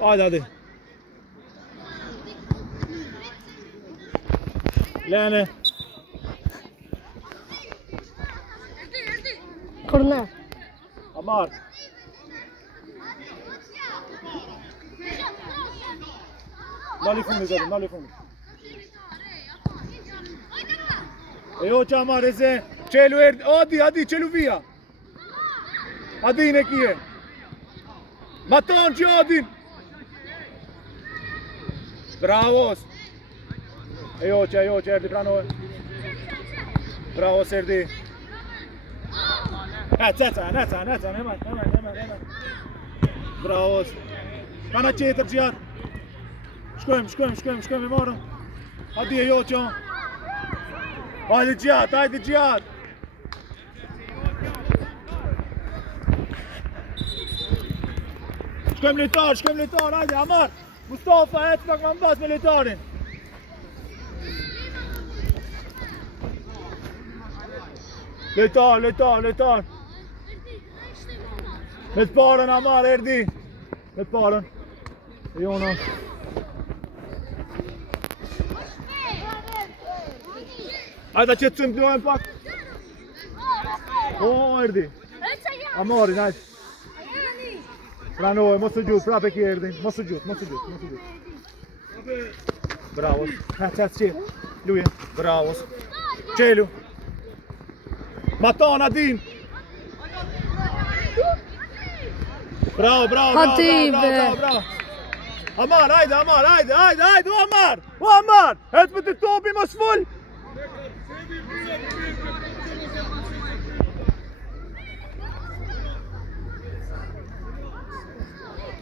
Hajde, hadi. Lene. Korner. Amar. Dali fundi, Zari, dali fundi. E jo që Amar, e ze. Qelu erdi, hadi, qelu via. Adin e kje. Maton që Adin. Bravos. E jo që erdi pranoj. Bravo Serdi. Neca, hemen. Bravos. Kana qetër Gjat. Shkojmë e marëm. Hadi e jo që. Hajde Gjat. Shkojmë lejtar, hajde, Amar. Mustafa, e të në këmë mbas me lejtarin. Lejtar. Me të parën, Amar, erdi. Me të parën. E jona. Hajde që të cëmë të dojmë pak. Erdi. Amari, hajde. Pranoj, mos të gjutë, prap e kje erdin. Mos të gjutë. Bravos. Qëtë që. Luje. Bravos. Qelu. Maton, Adin. Bravo. Amar, hajde, o Amar. Hëtë për të topi, mos full.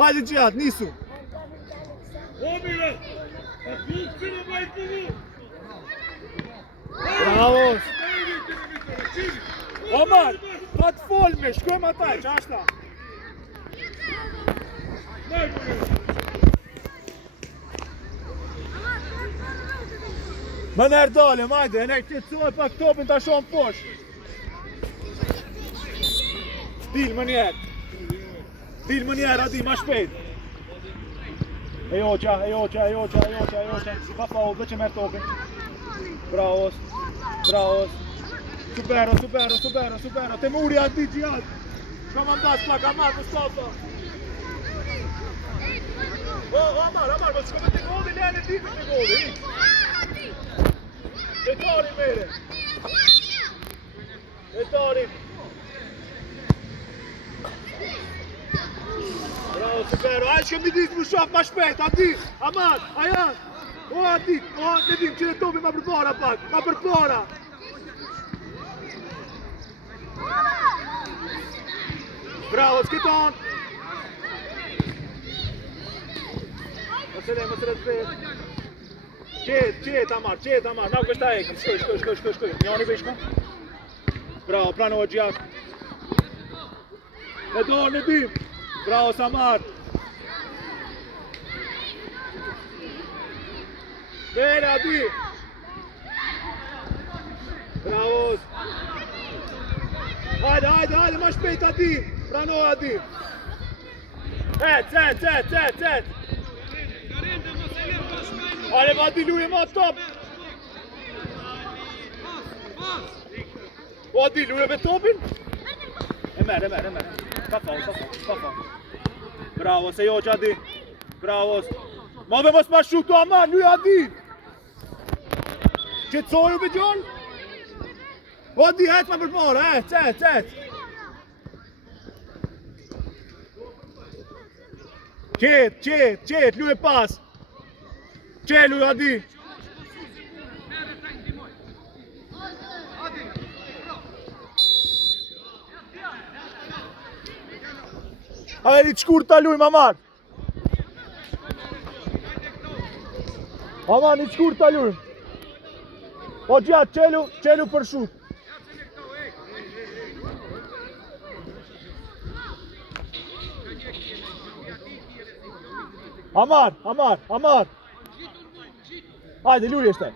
Hajde Gjat, nisu. Bravos. Amar, atë folme, shkojmë ataj, që ashta. Më nërë dalëm, hajde, e ne këtë të pak topin të ashonë posh. Dilë më njerë, Adi, ma shpejt. E joqa. Pa faul, dhe që merë topin. Bravos. Supero. Temuri, Adi, Gjat. Shka më ndas plak, Amar, Mustafa. Amar, më shko me të godi, lene ti me të godi. Lejtari mere. Bravo, Supero, hajtë që mi disë më shaf ma shpejt, Adi, Amar, Ajan. Adi, ne dim që në topi ma përpara pak, Bravo, s'kiton. Mësëre të shpejt. Qet, Amar, na kështë ta ekëm, shkoj. Njani për shko. Bravo, plano o Gjak. E dorë në dim. Bravo, Samar. Bene, Adi. Bravo. Hajde, ma shpejt, Adi. Plano, Adi. Et. Ale Adi luje ma top. Adi luje me topin. E merë. Pa faul. Bravo, se jo që Adi. Bravo. Ma dhe mos ma shuktu Amar, luje Adi. Qëtësoju për gjoll. Adi, hajtë ma përpara, et. Qet, luje pas. Qelu, Adi. Hajde të shkur të lujmë, Amar. Amar, një të shkur të lujmë. O Gjat, qelu për shut. Amar. Hajde, luje shte.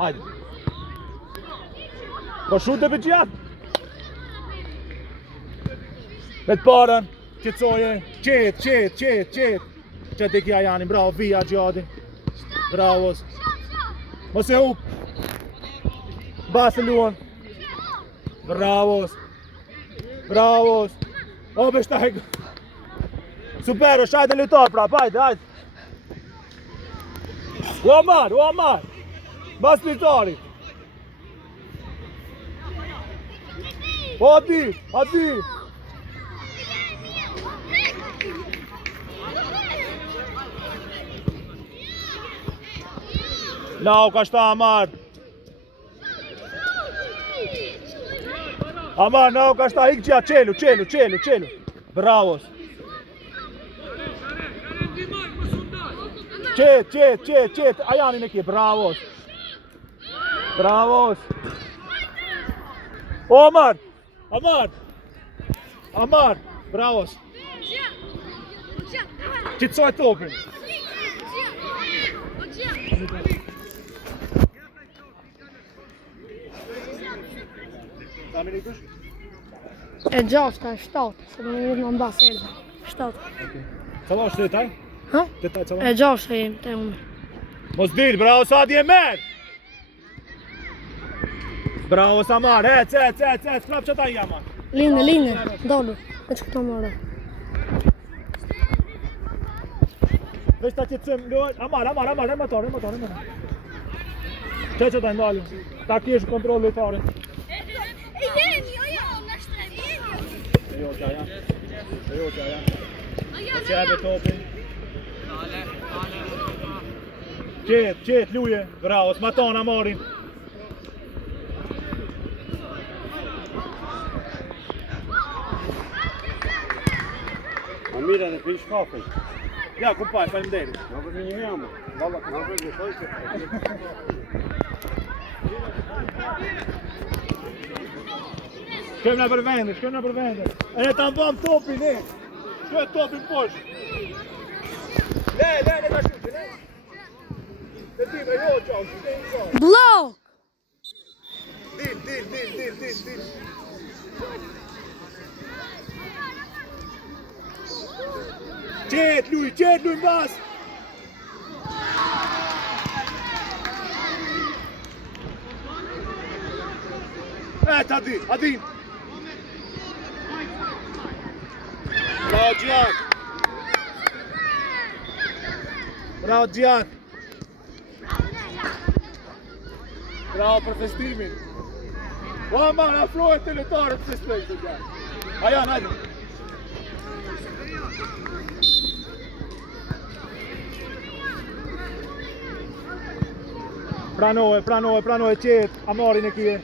Hajde. Po shute për Gjat. Me të parën. qetësoje. Qet. Qet e kja Janin, bravo, vija Gjadin. Bravo. Mos e hup. Basë luan. Bravo. O beshtaj. Super, shajtë lutar pra, hajde. U amar. Bas lutarit. Hadi. Lau ka shta Amar. Nau ka shta ikë qja, qelu. Bravo. Qet. Ajanin e kje, bravo. O Amar. Bravo. Qetsoj topin. E gjashta, 7, se më një në mbas erdhe. 7. Cëlla është të taj? Ha? Cëlla? E gjashta jem të unë. Mos dil, bravo Sadi e merë! Bravo Samar, ec, klap që ta i Amar. Line, dolu, e që këto mërë. Vesh ta qëtësëm, Amar, remator. Që ta ndalë, ta kishë kontrol lojtarin. Jo qaja. Qebe topin. Qet, luje. Bravo, s'maton Amarin. Amira dhe pish kafe. Ja, kumpaj, faleminderit. Na vë një jam. Valla, na vë një thojse. Shkojmë në për vende. E ta mbam topin, ne. Shkoj topin posh. Le, ka shqyqe, le. Dhe ti me jo qau, Blok! Dil. Qet luj mbas. Adin. Bravo Gjat. Bravo për festimin. O man, afrohet të lëtarët se shpejt të Gjat. Ajan, hajde. Pranohe, qet. Amarin e kje.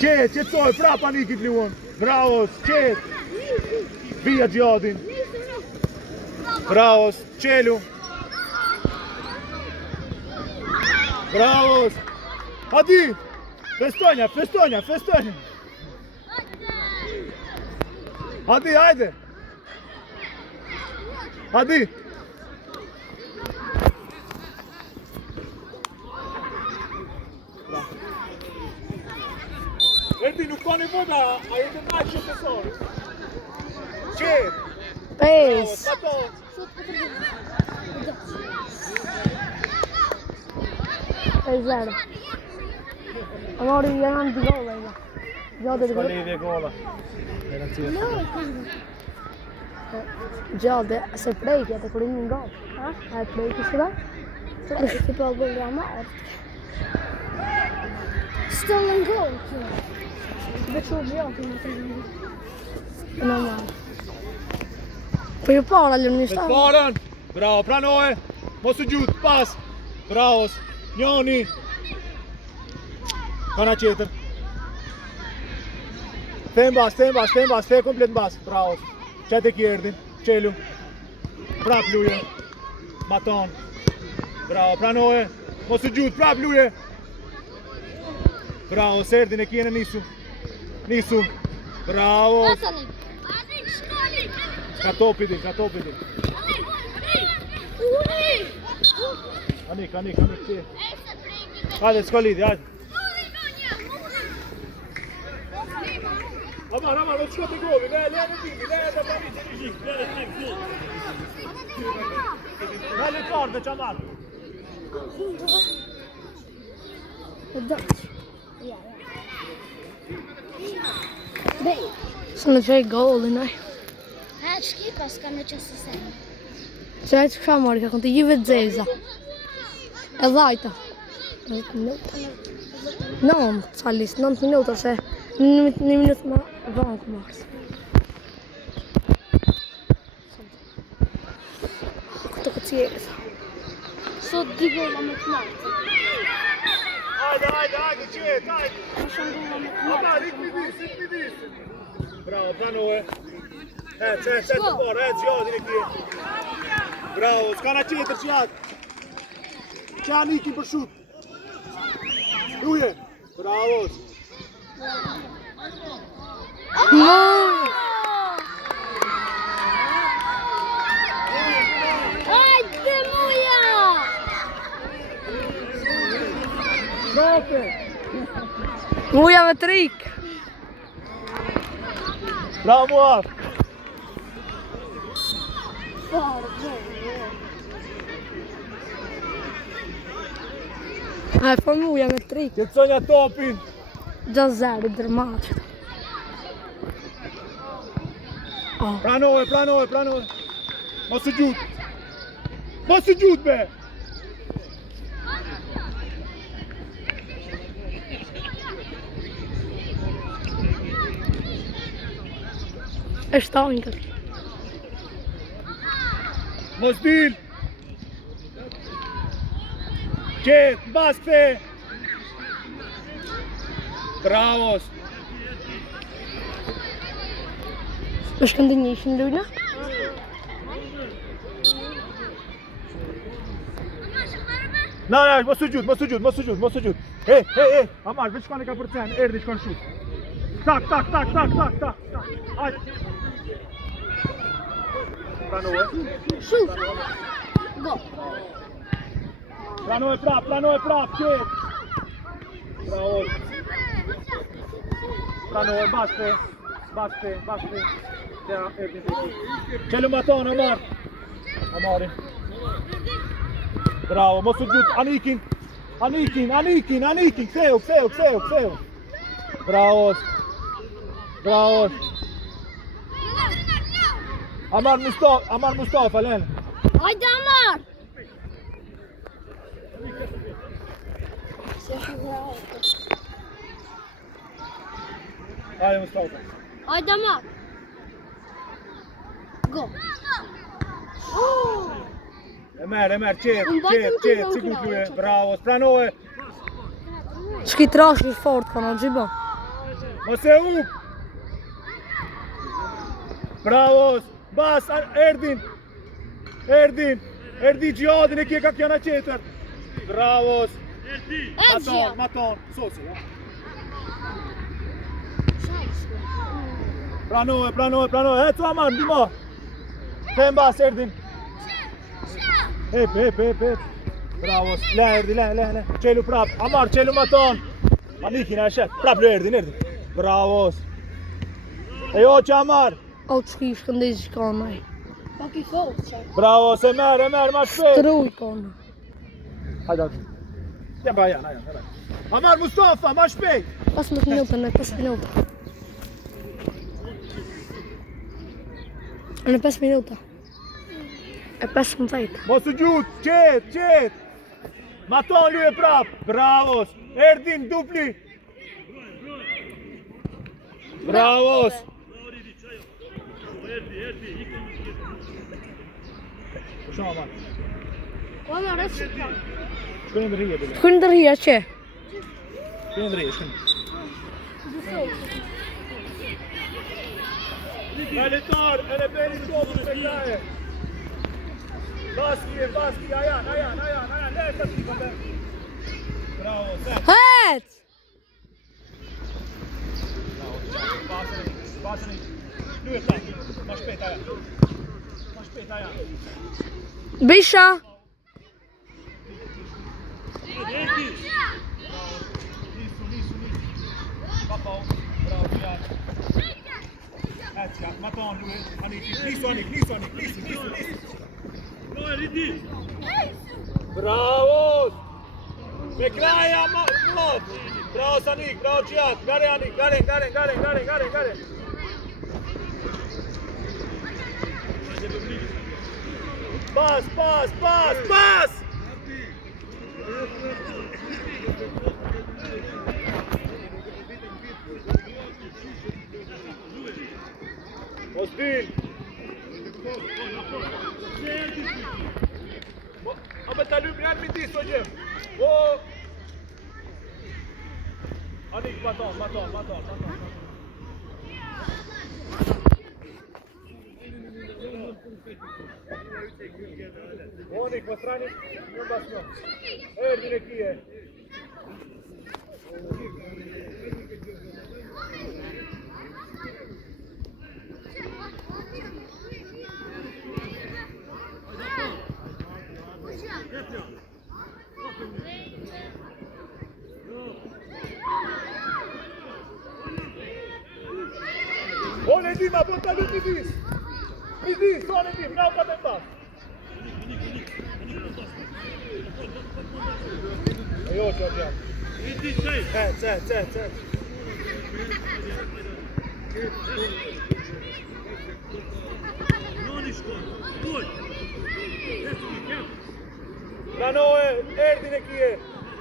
Qet, qetsoj, pra panikit luon. Bravo, qet. Vija Gjadin. Bravo, qelu. Bravo. Hadi. Festonja. Hadi, hajde. Hadi. Erdi, nuk ka nevoj me a jetë nga që të sorë. Qet. Pes. E 0. Amari janë 2 gola ila. Ska lidhje gola. Gjallë, se prejkja të kërë një gol. A e prejkja së da? Se po gol Amar. Stolen goal kjo. Veç u gjallë në të një. Në marë. Po ju para lëmë një shtarë. Parën. Bravo, pranohe. Mos u gjutë, pas. Bravo, njoni. Kana qeter. Fe mbas, fe komplet mbas. Bravo. Qete kjerdin, qelu. Prap luje. Maton. Bravo, pranohe. Mos u gjutë, prap luje. Bravo, Serdin e kjene nisu. Bravo. Ka topi di. Anik, ti. Hajde, s'ka lidhje, hajde. Amar, do të shko të govi, le në timi, le të pami të një le le kardë, që amar. Sono già i gol, no? Shki pas ka në qësë se. Që e që kësha mori, ka kënë të jive dzeza. E dhajta. 9 minuta se 1 minut ma vanë ku marës. Këtë këtë cjetë. Sot 2 golla me të martë. Hajde, qetë, hajde. Ashtë golla me të Amar, martë. ik midis. Bravo, planoje. Se të porë, zjodin e kje. Bravo, s'ka na qetër që jatë. Që janë iki për shut. Luje. Bravo. Hajde moja! Kope. Muja me trik. Bravo, Muar. A e po muja me trik. Që të sonja topin. 6-0, dërmaqët. Planoje. Mos u gjut, be. E shtamin këtë. Mos dil. Qetë, mbas këte. Bravos. është këndi njëshin lujna? Na, mos u gjut. Hey, Amar, veç shkone ka për cen, erdi shkon shut. Tak. Hajde. Planoje. Shut! Go! Planoje prap, qetë. Bravo. Planoje, baste. Ja, erdi të ti. Qelu ma tonë, Amar. Amarin. Bravo, mos u gjut, Anikin. Ktheu. Bravo. Amar Mustafa, len. Hajde Amar! Hajde Mustafa. Hajde Amar! Go! Emer, qetë, sigur luje. Bravo, pranoje. Shki trash është fort, kanë gjiba. Mos e up. Bravo, bas, Erdi gjadin e kje ka kjana qetër. Bravo. Maton, sosi, ja. Pranoje, eto Amar, ndima. Them bas, Erdin. Hep. Bravo, le Erdi, le. Qelu prap, Amar, qelu maton. Anikin e shet, prap le Erdin. Bravo. E jo që Amar. O të shki shkëndi që ka nëj. Pak i thotë që. Bravo, se merë, ma shpejt. Truj ka në. Hajde. Jem ba janë. Amar Mustafa, ma shpejt. 15 minuta, në 5 minuta. Në 5 minuta. E 15. Mos u gjut, qetë. Maton luje prap. Bravos. Erdin, dupli. Bravos. Shumë Amar. Ko në rëtë që ka? Shkojnë ndërhije, bile. Shkojnë ndërhija që? Shkojnë ndërhije. Militar, e le beri topën për kraje. Baski, ajan, le të t'i këpër. Bravo, se. Het! Pasën, luje prap, ma shpejt ajan. Bisha! Papa, bravo, Cihat. Cihat, ma ton lui. Anik, nisu. Bravo! Me kraja, mlad! Bravo Sanik, bravo Cihat, gare Anik, gare! Pas! Osbil! Ama talib yani midis hocam. O Anik baton. Onik po strani, në basno. Erdin e kije. Olha Edim, aponta ali Midis, olha Edim, bravo para tentar. Aí outro, Adriano. Certo. Lanoe,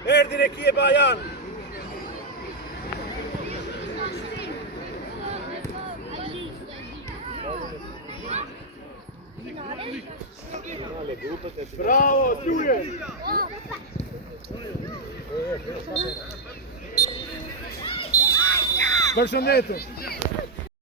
Erdin ekiye bayan. Bravo, Stuje! Përshëndetje!